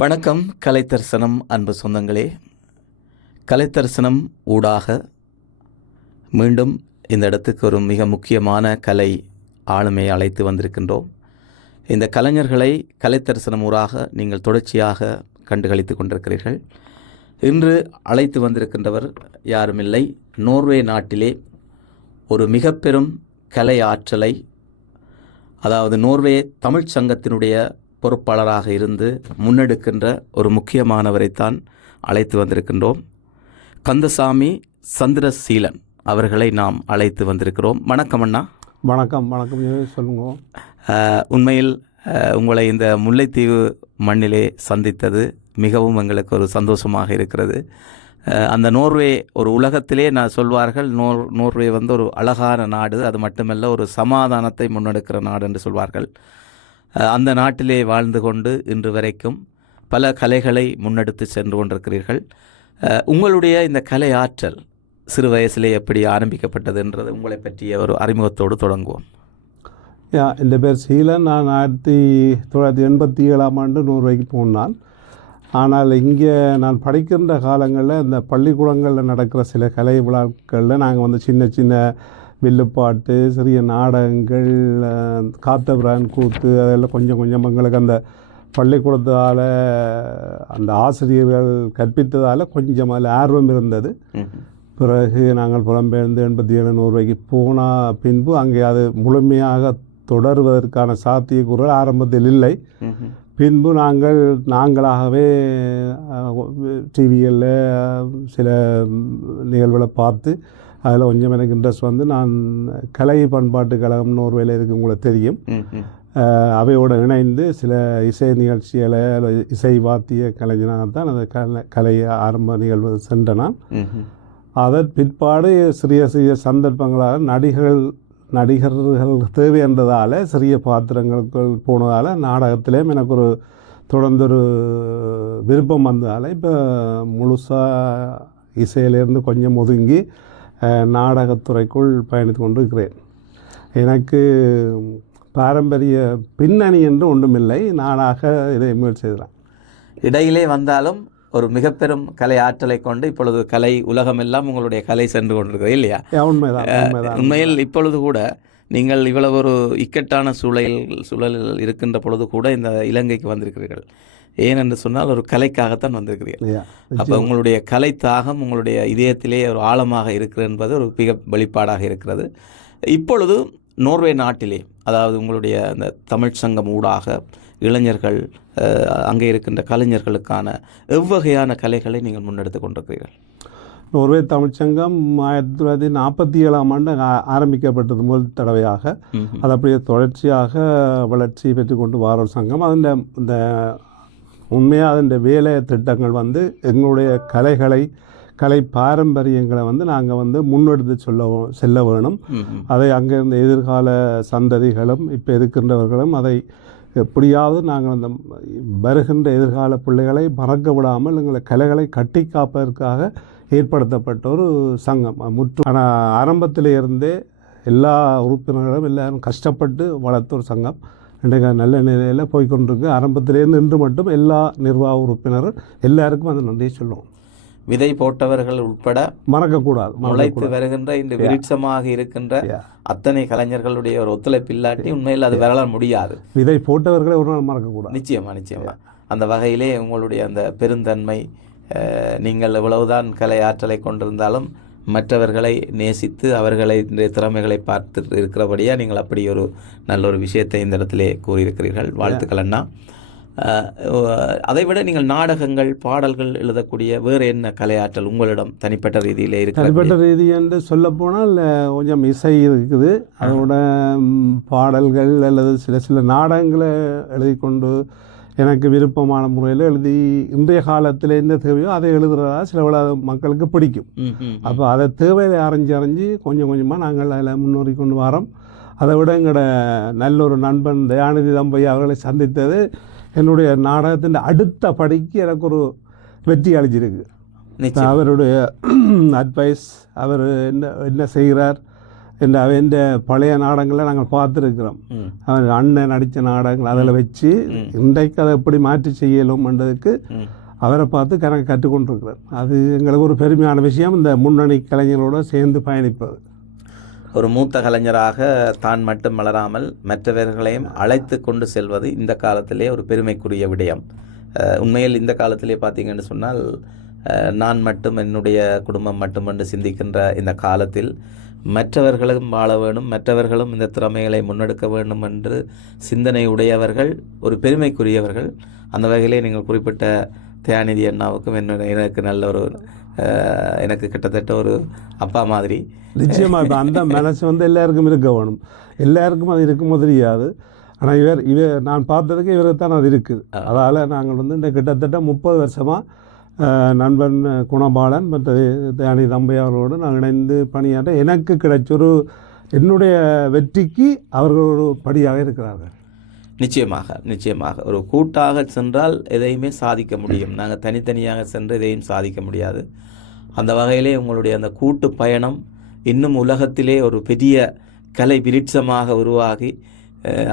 வணக்கம் கலைத்தரிசனம் அன்பு சொந்தங்களே. கலைத்தரிசனம் ஊடாக மீண்டும் இந்த இடத்துக்கு ஒரு மிக முக்கியமான கலை ஆளுமையை அழைத்து வந்திருக்கின்றோம். இந்த கலைஞர்களை கலைத்தரிசனம் ஊடாக நீங்கள் தொடர்ச்சியாக கண்டுகளித்து கொண்டிருக்கிறீர்கள். இன்று அழைத்து வந்திருக்கின்றவர் யாருமில்லை, நோர்வே நாட்டிலே ஒரு மிக பெரும் கலை ஆற்றலை, அதாவது நோர்வே தமிழ் சங்கத்தினுடைய பொறுப்பாளராக இருந்து முன்னெடுக்கின்ற ஒரு முக்கியமானவரைத்தான் அழைத்து வந்திருக்கின்றோம். கந்தசாமி சந்திரசீலன் அவர்களை நாம் அழைத்து வந்திருக்கிறோம். வணக்கம் அண்ணா. வணக்கம். வணக்கம், சொல்லுங்க. உண்மையில் உங்களை இந்த முல்லைத்தீவு மண்ணிலே சந்தித்தது மிகவும் எங்களுக்கு ஒரு சந்தோஷமாக இருக்கிறது. அந்த நோர்வே ஒரு உலகத்திலே சொல்வார்கள், நோர்வே ஒரு அழகான நாடு, அது மட்டுமல்ல ஒரு சமாதானத்தை முன்னெடுக்கிற நாடு என்று சொல்வார்கள். அந்த நாட்டிலே வாழ்ந்து கொண்டு இன்று வரைக்கும் பல கலைகளை முன்னெடுத்து சென்று கொண்டிருக்கிறீர்கள். உங்களுடைய இந்த கலை ஆற்றல் சிறு வயசிலே எப்படி ஆரம்பிக்கப்பட்டது என்றது உங்களை பற்றிய ஒரு அறிமுகத்தோடு தொடங்குவோம். என் பேர் சீலன். நான் 1987 நோர்வேக்கு போனான். ஆனால் இங்கே நான் படிக்கின்ற காலங்களில் இந்த பள்ளிக்கூடங்களில் நடக்கிற சில கலை விழாக்களில் நாங்கள் சின்ன சின்ன வில்லுப்பாட்டு, சிறிய நாடகங்கள், காத்தபிரான் கூத்து, அதெல்லாம் கொஞ்சம் கொஞ்சம் எங்களுக்கு அந்த பள்ளிக்கூடத்தால் அந்த ஆசிரியர்கள் கற்பித்ததால் கொஞ்சம் அதில் ஆர்வம் இருந்தது. பிறகு நாங்கள் புலம்பெயர்ந்து 87 நோர்வேக்கு போன பின்பு அங்கே அது முழுமையாக தொடருவதற்கான சாத்தியக்கூறுகள் ஆரம்பத்தில் இல்லை. பின்பு நாங்களாகவே டிவியில் சில நிகழ்வுகளை பார்த்து அதில் கொஞ்சம் எனக்கு இன்ட்ரெஸ்ட் நான் கலை பண்பாட்டு கழகம் நோர்வேல இருக்குது, உங்களுக்கு தெரியும். அவையோடு இணைந்து சில இசை நிகழ்ச்சிகளை, இசை வாத்திய கலைஞனாகத்தான் அந்த கலை ஆரம்ப நிகழ்வு சென்ற நான். அதன் பிற்பாடு சிறிய சிறிய சந்தர்ப்பங்களாக நடிகர்கள் தேவை என்றதால் சிறிய பாத்திரங்களுக்கு போனதால் நாடகத்திலேயும் எனக்கு ஒரு தொடர்ந்து ஒரு விருப்பம் வந்ததால் இப்போ முழுசாக இசையிலேருந்து கொஞ்சம் ஒதுங்கி நாடகத்துறைக்குள் பயணித்து கொண்டு இருக்கிறேன். எனக்கு பாரம்பரிய பின்னணி என்று ஒன்றுமில்லை, நானாக இதை முயற்சி செய்கிறேன். இடையிலே வந்தாலும் ஒரு மிக பெரும் கலை ஆற்றலை கொண்டு இப்பொழுது கலை உலகமெல்லாம் உங்களுடைய கலை சென்று கொண்டிருக்கிறது இல்லையா? உண்மைதான். உண்மையில் இப்பொழுது கூட நீங்கள் இவ்வளவு ஒரு இக்கட்டான சூழலில் இருக்கின்ற பொழுது கூட இந்த இலங்கைக்கு வந்திருக்கிறீர்கள். ஏனென்று சொன்னால் ஒரு கலைக்காகத்தான் வந்திருக்கிறீர்கள். அப்போ உங்களுடைய கலை தாகம் உங்களுடைய இதயத்திலே ஒரு ஆழமாக இருக்கிறது என்பது ஒரு மிக வெளிப்பாடாக இருக்கிறது. இப்பொழுது நோர்வே நாட்டிலே, அதாவது உங்களுடைய அந்த தமிழ் சங்கம் ஊடாக இளைஞர்கள், அங்கே இருக்கின்ற கலைஞர்களுக்கான எவ்வகையான கலைகளை நீங்கள் முன்னெடுத்து கொண்டிருக்கிறீர்கள்? நோர்வே தமிழ்ச்சங்கம் 1947 ஆரம்பிக்கப்பட்டது முதல் தடவையாக. அது அப்படியே தொடர்ச்சியாக வளர்ச்சி பெற்று கொண்டு வர ஒரு சங்கம். இந்த உண்மையாக அதன் வேலை திட்டங்கள் எங்களுடைய கலை பாரம்பரியங்களை நாங்கள் முன்னெடுத்து செல்ல வேணும். அதை அங்கே இருந்த எதிர்கால சந்ததிகளும் இப்போ இருக்கின்றவர்களும் அதை எப்படியாவது நாங்கள் அந்த வருகின்ற எதிர்கால பிள்ளைகளை மறக்க விடாமல் எங்களை கலைகளை கட்டி காப்பதற்காக ஏற்படுத்தப்பட்ட ஒரு சங்கம். ஆனால் ஆரம்பத்தில் இருந்தே எல்லா உறுப்பினர்களும் எல்லாரும் கஷ்டப்பட்டு வளர்த்த ஒரு சங்கம். இன்றைக்கு நல்ல நிலையில் போய்கொண்டிருக்கு. ஆரம்பத்திலேருந்து இன்று மட்டும் எல்லா நிர்வாக உறுப்பினரும் எல்லாருக்கும் அந்த நன்றியை சொல்லுவோம். விதை போட்டவர்கள் உட்பட மறக்கக்கூடாது. முளைத்து வருகின்ற இந்த விருட்சமாக இருக்கின்ற அத்தனை கலைஞர்களுடைய ஒரு ஒத்துழைப்பு இல்லாட்டி உண்மையில் அது வரல முடியாது. விதை போட்டவர்களை ஒரு நாள் மறக்கக்கூடாது. நிச்சயமா. அந்த வகையிலே உங்களுடைய அந்த பெருந்தன்மை, நீங்கள் எவ்வளவுதான் கலை ஆற்றலை கொண்டிருந்தாலும் மற்றவர்களை நேசித்து அவர்களை திறமைகளை பார்த்து இருக்கிறபடியாக நீங்கள் அப்படி ஒரு நல்ல ஒரு விஷயத்தை இந்த இடத்திலே கூறியிருக்கிறீர்கள். வாழ்த்துக்கள் அண்ணா. அதைவிட நீங்கள் நாடகங்கள், பாடல்கள் எழுதக்கூடிய வேறு என்ன கலையாற்றல் உங்களிடம் தனிப்பட்ட ரீதியிலே இருக்கு? தனிப்பட்ட ரீதி என்று சொல்ல போனால் கொஞ்சம் இசை இருக்குது. அதோட பாடல்கள் அல்லது சில நாடகங்களை எழுதி கொண்டு எனக்கு விருப்பமான முறையில் எழுதி இன்றைய காலத்தில் என்ன தேவையோ அதை எழுதுறதா சில மக்களுக்கு பிடிக்கும். அப்போ அதை தேவையை அறிஞ்சு கொஞ்சம் கொஞ்சமாக நாங்கள் அதில் முன்னேறி கொண்டு வரோம். அதை விட எங்களோட நல்ல ஒரு நண்பன் தயாநிதி தம்பையா அவர்களை சந்தித்தது என்னுடைய நாடகத்தின் அடுத்த படிக்கு எனக்கு ஒரு வெற்றி அளிச்சிருக்கு. அவருடைய அட்வைஸ், அவர் என்ன செய்கிறார், அவன் பழைய நாடகங்களை நாங்கள் பார்த்துருக்கிறோம். அவன் அண்ணன் நடித்த நாடகங்கள் அதில் வச்சு இன்றைக்கு அதை எப்படி மாற்றி செய்யலும்ன்றதுக்கு அவரை பார்த்து கணக்கு கற்றுக்கொண்டிருக்கிறார். அது எங்களுக்கு ஒரு பெருமையான விஷயம், இந்த முன்னணி கலைஞரோடு சேர்ந்து பயணிப்பது. ஒரு மூத்த கலைஞராக தான் மட்டும் வளராமல் மற்றவர்களையும் அழைத்து கொண்டு செல்வது இந்த காலத்திலே ஒரு பெருமைக்குரிய விடயம். உண்மையில் இந்த காலத்திலே பார்த்தீங்கன்னு சொன்னால் நான் மட்டும் என்னுடைய குடும்பம் மட்டும் என்று சிந்திக்கின்ற இந்த காலத்தில் மற்றவர்களும் வாழ வேண்டும், மற்றவர்களும் இந்த திறமைகளை முன்னெடுக்க வேண்டும் என்று சிந்தனை உடையவர்கள் ஒரு பெருமைக்குரியவர்கள். அந்த வகையிலே நீங்கள் குறிப்பிட்ட தயாநிதி அண்ணாவுக்கும் எனக்கு நல்ல ஒரு எனக்கு கிட்டத்தட்ட ஒரு அப்பா மாதிரி. நிச்சயமாக இப்போ அந்த மனசு எல்லாருக்கும் இருக்க வேணும், எல்லாருக்கும் அது இருக்குமோ தெரியாது. ஆனால் இவர் நான் பார்த்ததுக்கு இவருக்கு தான் அது இருக்குது. அதால் நாங்கள் இந்த கிட்டத்தட்ட 30 வருஷமாக நண்பன் குணபாலன் மற்ற தயாநிதி தம்பி அவர்களோடு நாங்கள் இணைந்து பணியாற்ற எனக்கு கிடைச்ச என்னுடைய வெற்றிக்கு அவர்கள் ஒரு படியாக இருக்கிறார்கள். நிச்சயமாக ஒரு கூட்டாக சென்றால் எதையுமே சாதிக்க முடியும். நாங்கள் தனித்தனியாக சென்று எதையும் சாதிக்க முடியாது. அந்த வகையிலே உங்களுடைய அந்த கூட்டு பயணம் இன்னும் உலகத்திலே ஒரு பெரிய கலை விருட்சமாக உருவாகி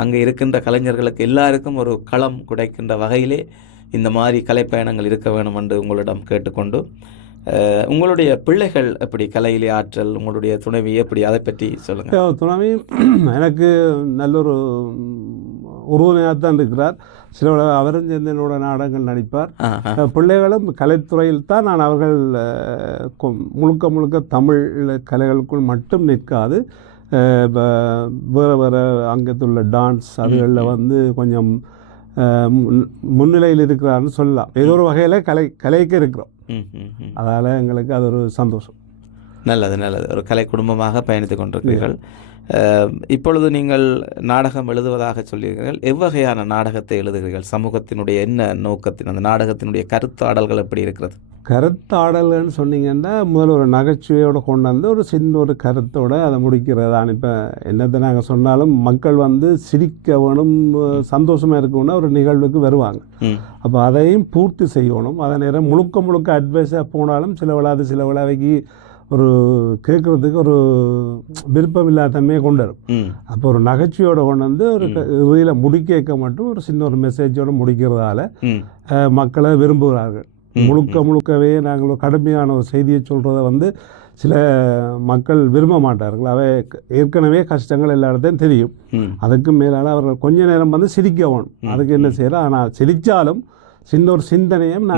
அங்கே இருக்கின்ற கலைஞர்களுக்கு எல்லாருக்கும் ஒரு களம் கிடைக்கின்ற வகையிலே இந்த மாதிரி கலைப்பயணங்கள் இருக்க வேணும் என்று உங்களிடம் கேட்டுக்கொண்டு, உங்களுடைய பிள்ளைகள் எப்படி கலையிலே ஆற்றல், உங்களுடைய துணைவி எப்படி, அதை பற்றி சொல்லுங்கள். துணைவி எனக்கு நல்ல ஒரு உறுதுணையாக தான் இருக்கிறார். சில அவரும் சேர்ந்து என்னோட நாடகங்கள் நடிப்பார். பிள்ளைகளும் கலைத்துறையில் தான். நான் அவர்கள் முழுக்க தமிழ் கலைகளுக்குள் மட்டும் நிற்காது, வேறு அங்கத்துள்ள டான்ஸ் அதுகளில் கொஞ்சம் முன்னிலையில் இருக்கிறார்னு சொல்லலாம். ஏதோ ஒரு வகையில் கலைக்கு இருக்கிறோம். அதால் எங்களுக்கு அது ஒரு சந்தோஷம். நல்லது. ஒரு கலை குடும்பமாக பயணித்து கொண்டிருக்கிறீர்கள். இப்பொழுது நீங்கள் நாடகம் எழுதுவதாக சொல்லியிருக்கிறீர்கள். எவ்வகையான நாடகத்தை எழுதுகிறீர்கள்? சமூகத்தினுடைய என்ன நோக்கத்தின், அந்த நாடகத்தினுடைய கருத்தாடல்கள் எப்படி இருக்கிறது? கருத்தாடல்கள்னு சொன்னீங்கன்னா முதல்ல ஒரு நகைச்சுவையோடு கொண்டு வந்து ஒரு சின்ன ஒரு கருத்தோடு அதை முடிக்கிறதான். இப்போ என்னத்தை நாங்கள் சொன்னாலும் மக்கள் சிரிக்க வேணும், சந்தோஷமாக இருக்கணும்னா ஒரு நிகழ்வுக்கு வருவாங்க. அப்போ அதையும் பூர்த்தி செய்யணும். அதே நேரம் முழுக்க அட்வைஸாக போனாலும் சில விழாவைக்கு ஒரு கேட்குறதுக்கு ஒரு விருப்பம் இல்லாத தன்மையை கொண்டு வரும். அப்போ ஒரு நகைச்சுவையோடு கொண்டு வந்து ஒரு இறுதியில் முடிக்க மட்டும் ஒரு சின்ன ஒரு மெசேஜோடு முடிக்கிறதால மக்களை விரும்புகிறார்கள். முழுக்கவே நாங்கள் ஒரு கடுமையான ஒரு செய்தியை சொல்கிறத சில மக்கள் விரும்ப மாட்டார்கள். அவை ஏற்கனவே கஷ்டங்கள் எல்லா இடத்தையும் தெரியும். அதுக்கு மேலால் அவர்கள் கொஞ்ச நேரம் சிரிக்க வேணும். அதுக்கு என்ன செய்யலாம், ஆனால் சிரித்தாலும் சின்ன ஒரு சிந்தனையும்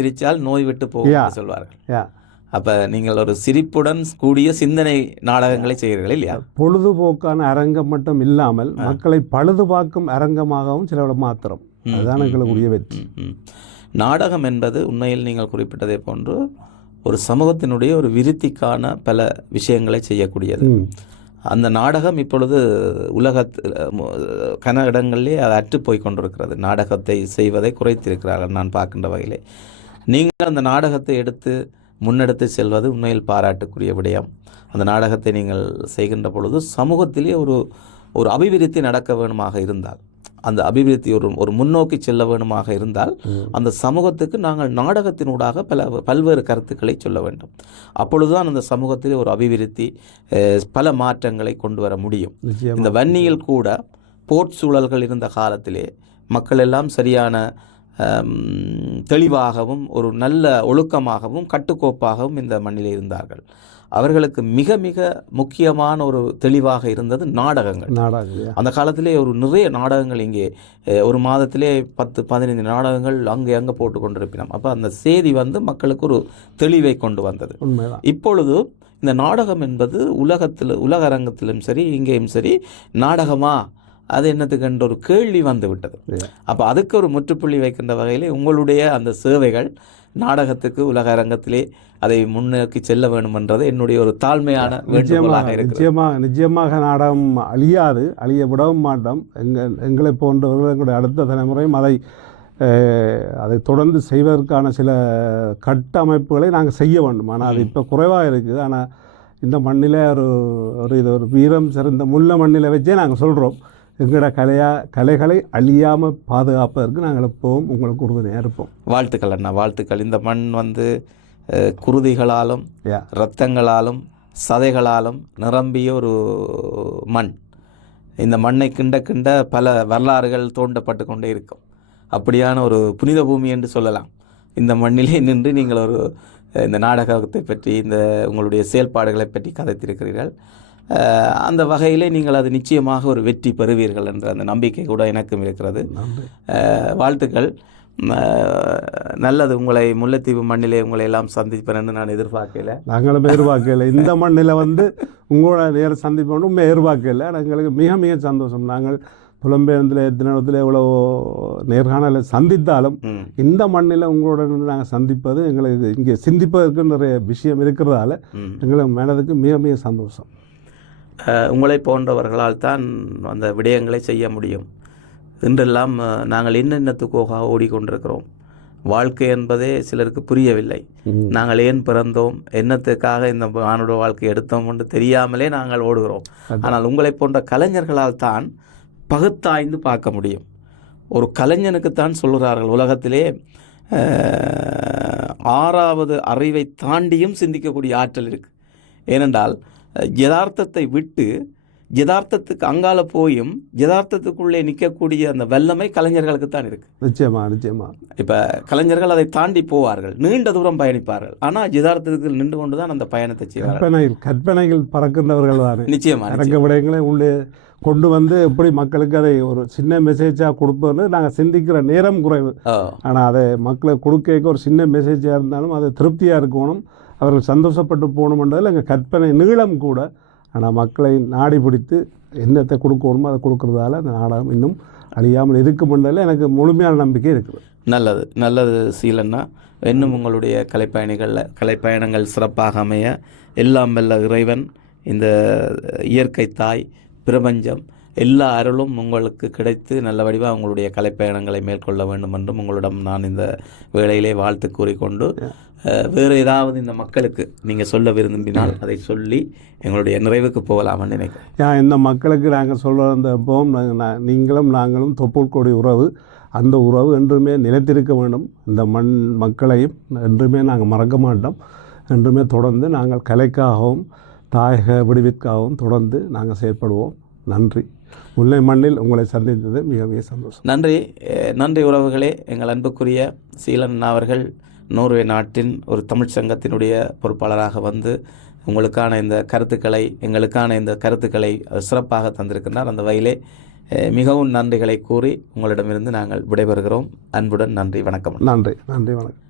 சிரித்தால் நோய் விட்டு போகும் சொல்வார்கள். அப்போ நீங்கள் ஒரு சிரிப்புடன் கூடிய சிந்தனை நாடகங்களை செய்கிறீர்கள் இல்லையா? பொழுதுபோக்கான அரங்கம் மட்டும் இல்லாமல் மக்களை பழுதுபார்க்கும் அரங்கமாகவும் சில மாத்திரம். அதுதான் எங்களுடைய வெற்றி. நாடகம் என்பது உண்மையில் நீங்கள் குறிப்பிட்டதை போன்று ஒரு சமூகத்தினுடைய ஒரு விருத்திக்கான பல விஷயங்களை செய்யக்கூடியது. அந்த நாடகம் இப்பொழுது கன இடங்களிலே அது அற்றுப்போய் கொண்டிருக்கிறது. நாடகத்தை செய்வதை குறைத்திருக்கிறார்கள் நான் பார்க்கின்ற வகையிலே. நீங்கள் அந்த நாடகத்தை எடுத்து முன்னெடுத்து செல்வது உண்மையில் பாராட்டுக்குரிய விடயம். அந்த நாடகத்தை நீங்கள் செய்கின்ற பொழுது சமூகத்திலே ஒரு அபிவிருத்தி நடக்க வேணுமாக இருந்தால், அந்த அபிவிருத்தி ஒரு முன்னோக்கி செல்ல வேணுமாக இருந்தால் அந்த சமூகத்துக்கு நாங்கள் நாடகத்தினூடாக பல்வேறு கருத்துக்களை சொல்ல வேண்டும். அப்பொழுதுதான் அந்த சமூகத்திலே ஒரு அபிவிருத்தி, பல மாற்றங்களை கொண்டு வர முடியும். இந்த வன்னியில் கூட போர்ச்சூழல்கள் இருந்த காலத்திலே மக்கள் எல்லாம் சரியான தெளிவாகவும் ஒரு நல்ல ஒழுக்கமாகவும் கட்டுக்கோப்பாகவும் இந்த மண்ணிலே இருந்தார்கள். அவர்களுக்கு மிக மிக முக்கியமான ஒரு தெளிவாக இருந்தது நாடகங்கள். அந்த காலத்திலே நிறைய நாடகங்கள் இங்கே ஒரு மாதத்திலே 10-15 நாடகங்கள் அங்கே போட்டு கொண்டிருப்பினோம். அப்போ அந்த செய்தி மக்களுக்கு ஒரு தெளிவை கொண்டு வந்தது. இப்பொழுது இந்த நாடகம் என்பது உலக அரங்கத்திலும் சரி இங்கேயும் சரி நாடகமா அது என்னத்துக்கு என்ற ஒரு கேள்வி வந்து விட்டது. அப்போ அதுக்கு ஒரு முற்றுப்புள்ளி வைக்கின்ற வகையிலே உங்களுடைய அந்த சேவைகள் நாடகத்துக்கு உலக அரங்கத்திலே அதை முன்னோக்கி செல்ல வேண்டும் என்றது என்னுடைய ஒரு தாழ்மையான வேண்டுகோளாக இருக்கு. நிச்சயமாக நாடகம் அழிய விடவும் மாட்டோம். எங்களை போன்றவர்கள் எங்களுடைய அடுத்த தலைமுறையும் அதை தொடர்ந்து செய்வதற்கான சில கட்டமைப்புகளை நாங்கள் செய்ய வேண்டும். ஆனால் அது இப்போ குறைவாக இருக்குது. ஆனால் இந்த மண்ணில் இது ஒரு வீரம் சிறந்த முள்ள மண்ணில் வச்சே நாங்கள் சொல்கிறோம், எங்களோட கலைகளை அழியாமல் பாதுகாப்பதற்கு நாங்கள் எப்பவும் உங்களுக்கு உறுதுணையாக இருப்போம். வாழ்த்துக்கள் அண்ணா, வாழ்த்துக்கள். இந்த மண் குருதிகளாலும் இரத்தங்களாலும் சதைகளாலும் நிரம்பிய ஒரு மண். இந்த மண்ணை கிண்ட கிண்ட பல வரலாறுகள் தோண்டப்பட்டு கொண்டே இருக்கும். அப்படியான ஒரு புனித பூமி என்று சொல்லலாம். இந்த மண்ணிலே நின்று நீங்கள் ஒரு இந்த நாடகத்தை பற்றி, இந்த உங்களுடைய செயல்பாடுகளை பற்றி கதைத்திருக்கிறீர்கள். அந்த வகையிலே நீங்கள் அது நிச்சயமாக ஒரு வெற்றி பெறுவீர்கள் என்ற அந்த நம்பிக்கை கூட எனக்கும் இருக்கிறது. வாழ்த்துக்கள். நல்லது. உங்களை முல்லைத்தீவு மண்ணிலே உங்களை எல்லாம் சந்திப்பேன்னு நான் எதிர்பார்க்கல. நாங்களும் எதிர்பார்க்கல. இந்த மண்ணில் வந்து உங்களோட நேர சந்திப்போன்னு உண்மை எதிர்பார்க்கல. எங்களுக்கு மிக மிக சந்தோஷம். நாங்கள் புலம்பெயர்ந்தில் தினத்தில் எவ்வளோ நேர்காணலை சந்தித்தாலும் இந்த மண்ணில் உங்களோட நாங்கள் சந்திப்பது எங்களுக்கு இங்கே சிந்திப்பதற்கு நிறைய விஷயம் இருக்கிறதால எங்களுக்கு மனதுக்கு மிக மிக சந்தோஷம். உங்களை போன்றவர்களால் தான் அந்த விடயங்களை செய்ய முடியும். இன்றெல்லாம் நாங்கள் என்னென்னத்துக்காக ஓடிக்கொண்டிருக்கிறோம். வாழ்க்கை என்பதே சிலருக்கு புரியவில்லை. நாங்கள் ஏன் பிறந்தோம், என்னத்துக்காக இந்த மானுட வாழ்க்கை எடுத்தோம் என்று தெரியாமலே நாங்கள் ஓடுகிறோம். ஆனால் உங்களை போன்ற கலைஞர்களால் தான் பகுத்தாய்ந்து பார்க்க முடியும். ஒரு கலைஞனுக்குத்தான் சொல்கிறார்கள், உலகத்திலே 6வது அறிவை தாண்டியும் சிந்திக்கக்கூடிய ஆற்றல் இருக்குது. ஏனென்றால் யதார்த்தத்தை விட்டு யதார்த்தத்துக்கு அங்கால போயும் யதார்த்தத்துக்குள்ளே நிற்கக்கூடிய அந்த வல்லமை கலைஞர்களுக்கு தான் இருக்குது. நிச்சயமா. இப்போ கலைஞர்கள் அதை தாண்டி போவார்கள், நீண்ட தூரம் பயணிப்பார்கள். ஆனால் யதார்த்தத்துக்கு நின்று கொண்டு தான் அந்த பயணத்தை செய்வார்கள். கற்பனைகள் பறக்கின்றவர்கள் தானே. நிச்சயமாக விடயங்களை உள்ளே கொண்டு வந்து எப்படி மக்களுக்கு அதை ஒரு சின்ன மெசேஜாக கொடுப்போன்னு நாங்கள் சிந்திக்கிற நேரம் குறைவு. ஆனால் அதை மக்களுக்கு கொடுக்க ஒரு சின்ன மெசேஜாக இருந்தாலும் அது திருப்தியாக இருக்கணும், அவர்கள் சந்தோஷப்பட்டு போகணுன்றதில் எங்கள் கற்பனை நீளம் கூட. ஆனால் மக்களை நாடி பிடித்து என்னத்தை கொடுக்கணுமோ அதை கொடுக்கறதால அந்த நாடகம் இன்னும் அழியாமல் இருக்கும்ன்றதில் எனக்கு முழுமையான நம்பிக்கை இருக்குது. நல்லது சீலன்னா. இன்னும் உங்களுடைய கலைப்பயணங்கள் சிறப்பாக அமைய எல்லாம் வல்ல இறைவன், இந்த இயற்கை தாய், பிரபஞ்சம் எல்லா அருளும் உங்களுக்கு கிடைத்து நல்ல வடிவாக உங்களுடைய கலைப்பயணங்களை மேற்கொள்ள வேண்டும் என்றும் உங்களிடம் நான் இந்த வேளையிலே வாழ்த்து கூறிக்கொண்டு, வேறு ஏதாவது இந்த மக்களுக்கு நீங்கள் சொல்ல விரும்பினால் அதை சொல்லி எங்களுடைய நிறைவுக்கு போகலாம்னு நினைக்கிறேன். இந்த மக்களுக்கு நாங்கள் சொல்கிற அந்த நீங்களும் நாங்களும் தொப்புள்கொடி உறவு, அந்த உறவு என்றுமே நிலைத்திருக்க வேண்டும். இந்த மக்களையும் என்றுமே நாங்கள் மறக்க மாட்டோம். என்றுமே தொடர்ந்து நாங்கள் கலைக்காகவும் தாயக விடுவிற்காகவும் தொடர்ந்து நாங்கள் செயற்படுவோம். நன்றி. முல்லை மண்ணில் உங்களை சந்தித்தது மிக மிக சந்தோஷம். நன்றி உறவுகளே. எங்கள் அன்புக்குரிய சீலன் அவர்கள் நோர்வே நாட்டின் ஒரு தமிழ் சங்கத்தினுடைய பொறுப்பாளராக வந்து உங்களுக்கான இந்த கருத்துக்களை, எங்களுக்கான இந்த கருத்துக்களை சிறப்பாக தந்திருக்கின்றார். அந்த வகையிலே மிகவும் நன்றிகளை கூறி உங்களிடமிருந்து நாங்கள் விடைபெறுகிறோம். அன்புடன் நன்றி, வணக்கம். நன்றி வணக்கம்.